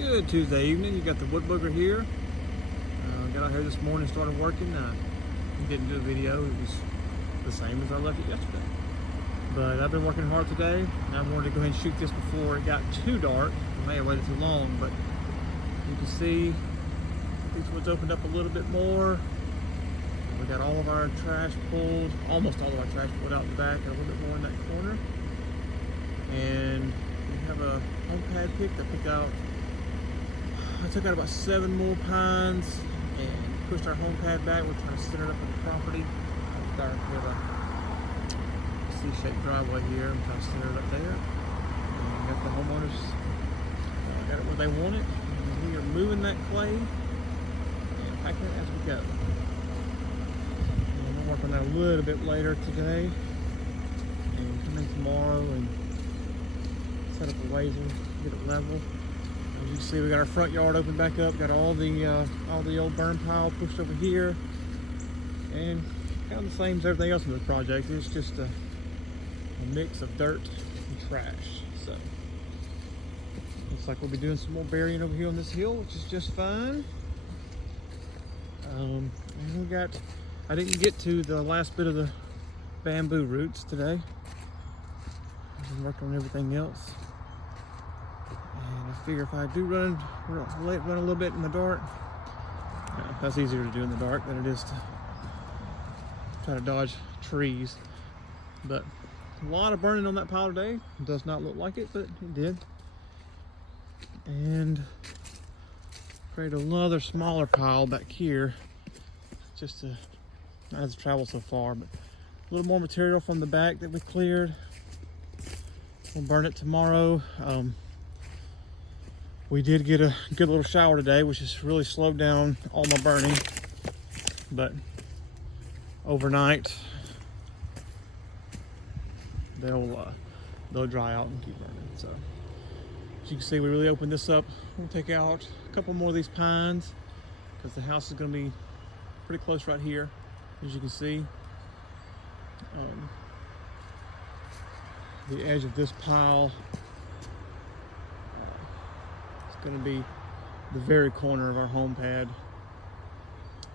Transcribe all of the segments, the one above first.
Good Tuesday evening. You got the wood booger here. Got out here this morning, started working. Didn't do a video. It was the same as I left it yesterday. But I've been working hard today, and I wanted to go ahead and shoot this before it got too dark. I may have waited too long, but you can see these woods opened up a little bit more. We got all of our trash pulled, almost all of our trash pulled out in the back, and a little bit more in that corner. And we have a home pad picked. I took out about 7 more pines and pushed our home pad back. We're trying to center it up on the property. We have a C-shaped driveway here. I'm trying to center it up there. And we got the homeowners got it where they want it. And we are moving that clay and packing it as we go. And we'll work on that a little bit later today. And come in tomorrow and set up a laser, get it level. As you can see, we got our front yard open back up. Got all the old burn pile pushed over here, and kind of the same as everything else in the project. It's just a mix of dirt and trash. So looks like we'll be doing some more burying over here on this hill, which is just fine. And I didn't get to the last bit of the bamboo roots today. I've been working on everything else. I figure if I do let it run a little bit in the dark, that's easier to do in the dark than it is to try to dodge trees. But a lot of burning on that pile today. It does not look like it, but it did. And create another smaller pile back here, just to not have to travel so far, but a little more material from the back that we cleared. We'll burn it tomorrow. We did get a good little shower today, which has really slowed down all my burning. But overnight, they'll dry out and keep burning. So as you can see, we really opened this up. We'll take out a couple more of these pines because the house is going to be pretty close right here, as you can see. The edge of this pile going to be the very corner of our home pad,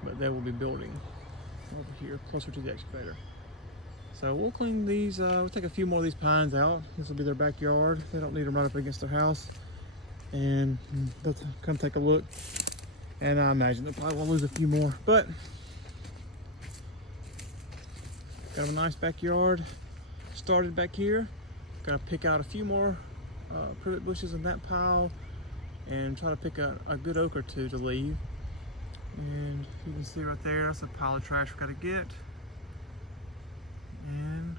but they will be building over here closer to the excavator. So we'll clean these, we'll take a few more of these pines out. This will be their backyard. They don't need them right up against their house. And they'll come take a look. And I imagine they'll probably will lose a few more, but got a nice backyard started back here. Gotta pick out a few more privet bushes in that pile and try to pick a good oak or two to leave. And you can see right there, that's a pile of trash we got to get. And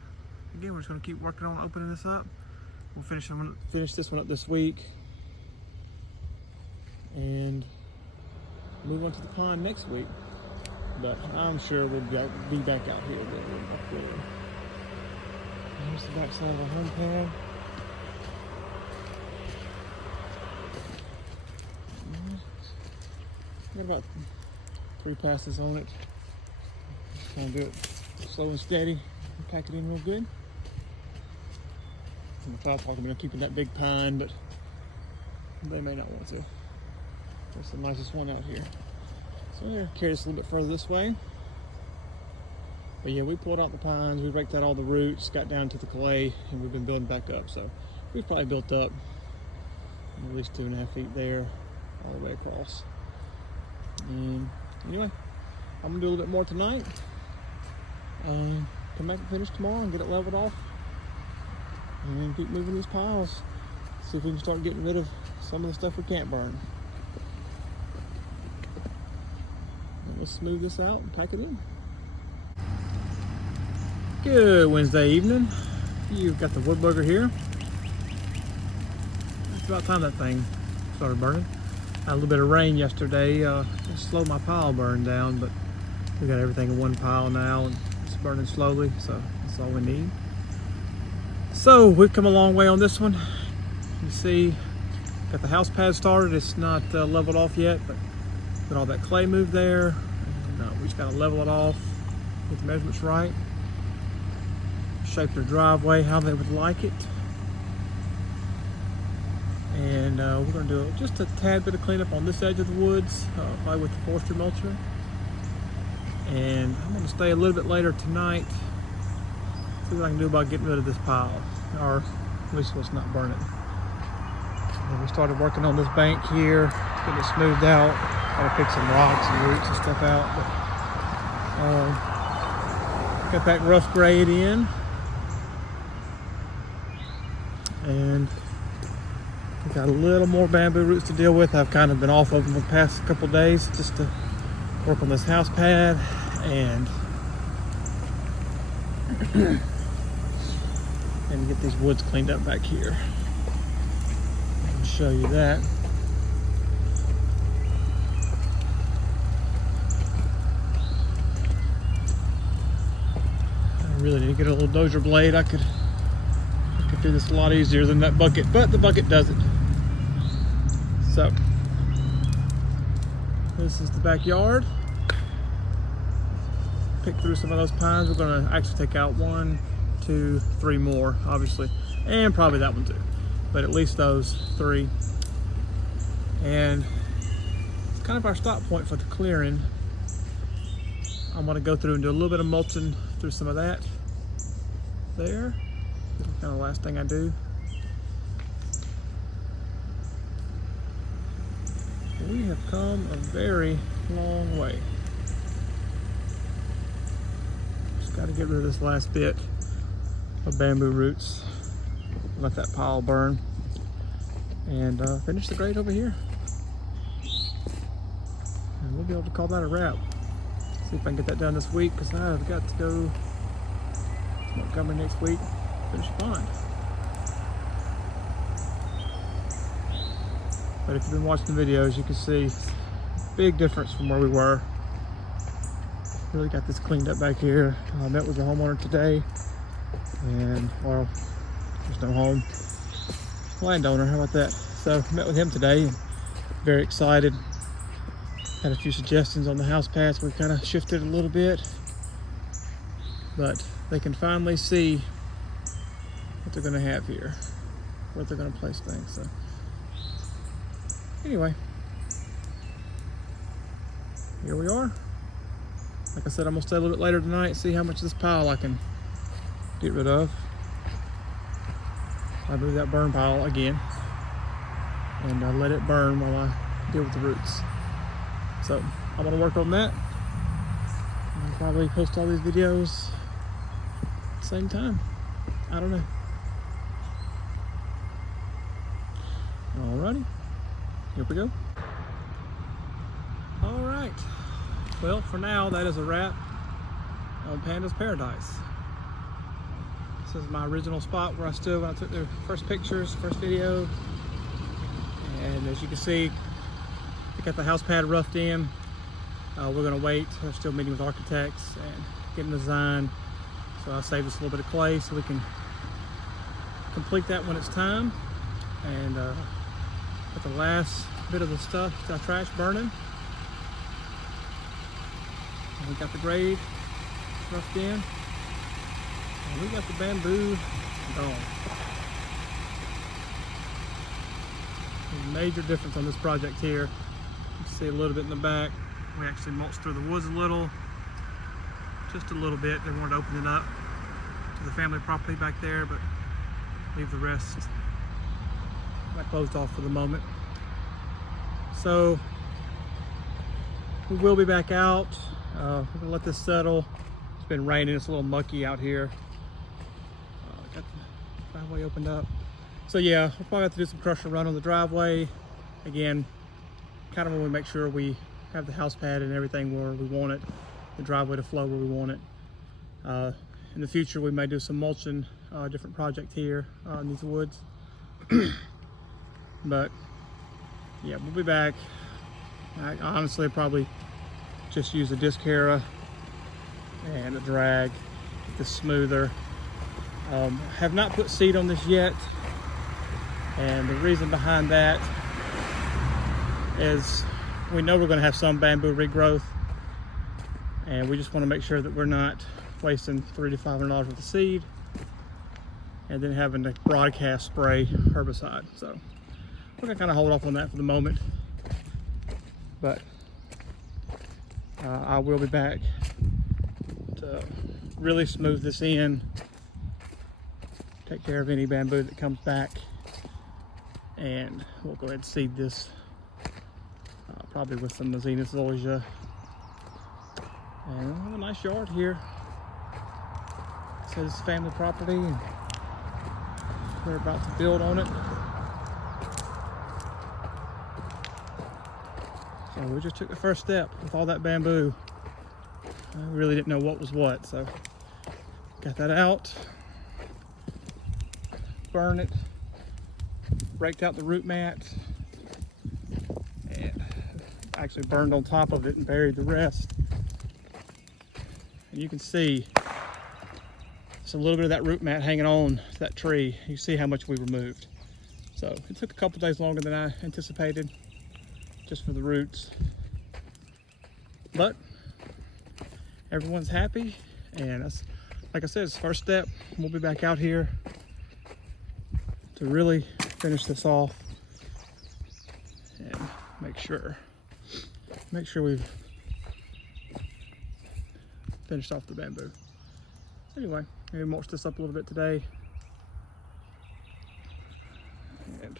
again, we're just going to keep working on opening this up. We'll finish this one up this week and move on to the pond next week. But I'm sure we'll be back out here up there. Here's the back side of our home pad. Got about 3 passes on it. Just trying to do it slow and steady and pack it in real good. I'm trying to talk to me on keeping that big pine, but they may not want to. That's the nicest one out here. So I'm going to carry this a little bit further this way. But yeah, we pulled out the pines, we raked out all the roots, got down to the clay, and we've been building back up. So we've probably built up at least 2.5 feet there, all the way across. And anyway, I'm gonna do a little bit more tonight. Come back and finish tomorrow and get it leveled off, and keep moving these piles. See if we can start getting rid of some of the stuff we can't burn. And let's smooth this out and pack it in. Good Wednesday evening. You've got the wood booger here. It's about time that thing started burning. Had a little bit of rain yesterday, slowed my pile burn down, but we got everything in one pile now and it's burning slowly, so that's all we need. So we've come a long way on this one. You see, got the house pad started. It's not leveled off yet, but got all that clay moved there. And, we just gotta level it off, get the measurements right, shape their driveway how they would like it. And And we're going to do just a tad bit of cleanup on this edge of the woods, probably with the forestry mulcher. And I'm going to stay a little bit later tonight, see what I can do about getting rid of this pile, or at least let's not burn it. And we started working on this bank here, getting it smoothed out. Got to pick some rocks and roots and stuff out. But, got that rough grade in, and we got a little more bamboo roots to deal with. I've kind of been off of them the past couple days just to work on this house pad and and get these woods cleaned up back here. I'll show you that. I really need to get a little dozer blade. I could do this a lot easier than that bucket, but the bucket does it. So this is the backyard. Pick through some of those pines. We're going to actually take out 1, 2, 3 more, obviously, and probably that one too, but at least those 3. And it's kind of our stop point for the clearing. I'm going to go through and do a little bit of mulching through some of that there. This is kind of the last thing I do. We have come a very long way. Just got to get rid of this last bit of bamboo roots. Let that pile burn, and finish the grade over here. And we'll be able to call that a wrap. See if I can get that done this week, because I've got to go to Montgomery next week, finish the pond. But if you've been watching the videos, you can see big difference from where we were. Really got this cleaned up back here. I met with the homeowner today, and well, there's no home. Landowner, how about that? So met with him today, very excited. Had a few suggestions on the house paths. We've kind of shifted a little bit, but they can finally see what they're going to have here, where they're going to place things. So anyway, here we are. Like I said, I'm going to stay a little bit later tonight, see how much of this pile I can get rid of. I'll do that burn pile again, and let it burn while I deal with the roots. So I'm going to work on that. I'll probably post all these videos at the same time. I don't know. Alrighty, here we go. Alright, well, for now, that is a wrap on Panda's Paradise. This is my original spot where I stood when I took the first pictures, first video. And as you can see, we got the house pad roughed in. We're gonna wait. We're still meeting with architects and getting the design. So I'll save us a little bit of clay so we can complete that when it's time. And put the last bit of the stuff, the trash burning. And we got the grade roughed in. And we got the bamboo gone. There's a major difference on this project here. You can see a little bit in the back. We actually mulched through the woods a little, just a little bit. They wanted to open it up to the family property back there, but leave the rest. That closed off for the moment. So we will be back out. We're gonna let this settle. It's been raining, it's a little mucky out here. Got the driveway opened up. So yeah, we'll probably have to do some crusher run on the driveway. Again, kind of when we make sure we have the house pad and everything where we want it, the driveway to flow where we want it. In the future, we may do some mulching, different project here in these woods. But yeah, we'll be back. I honestly probably just use a disc harrow and a drag, get this smoother. Have not put seed on this yet, and the reason behind that is we know we're going to have some bamboo regrowth, and we just want to make sure that we're not wasting $300 to $500 worth of seed and then having to broadcast spray herbicide. So we're gonna kind of hold off on that for the moment. But I will be back to really smooth this in, take care of any bamboo that comes back, and we'll go ahead and seed this probably with some Zinus zoysia. And we have a nice yard here. It says it's family property and we're about to build on it. So we just took the first step with all that bamboo. I really didn't know what was what, so got that out, burn it, raked out the root mat, and actually burned on top of it and buried the rest. And you can see just a little bit of that root mat hanging on to that tree. You see how much we removed. So it took a couple days longer than I anticipated, just for the roots. But everyone's happy, and that's, like I said, it's the first step. We'll be back out here to really finish this off and make sure we've finished off the bamboo. Anyway, maybe mulch this up a little bit today. And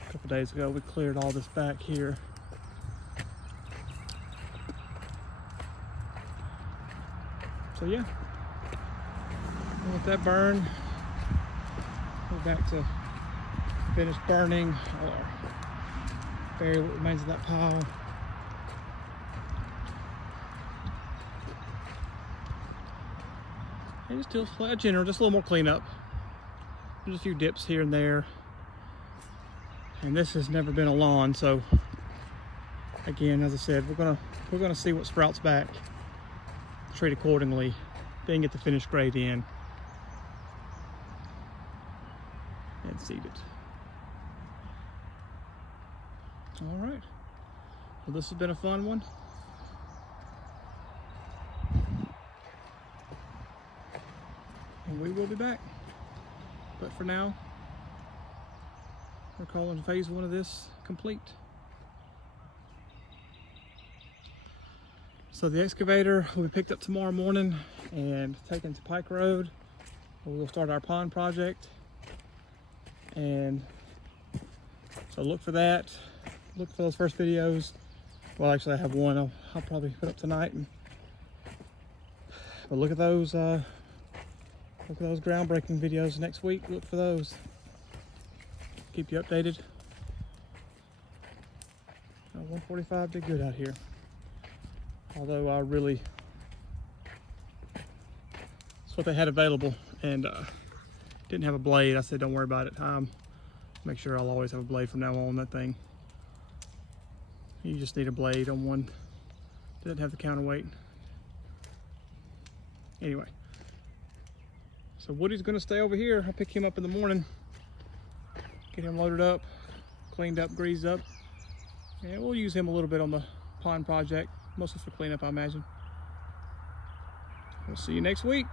a couple days ago we cleared all this back here. So yeah, we'll let that burn. Go back to finish burning, or bury what remains of that pile. And just do a general, just a little more cleanup. There's a few dips here and there. And this has never been a lawn, so again, as I said, we're gonna see what sprouts back, treat accordingly, then get the finished grade in and seed it. All right. Well, this has been a fun one. And we will be back. But for now, we're calling phase 1 of this complete. So the excavator will be picked up tomorrow morning and taken to Pike Road, where we'll start our pond project. And so look for that. Look for those first videos. Well, actually I have one I'll probably put up tonight. But look at those groundbreaking videos next week. Look for those. Keep you updated. 145 did good out here. Although I really, it's what they had available, and didn't have a blade. I said don't worry about it. Make sure I'll always have a blade from now on that thing. You just need a blade on one. Doesn't have the counterweight. Anyway, so Woody's gonna stay over here. I'll pick him up in the morning, get him loaded up, cleaned up, greased up, and we'll use him a little bit on the pond project, mostly for cleanup, I imagine. We'll see you next week.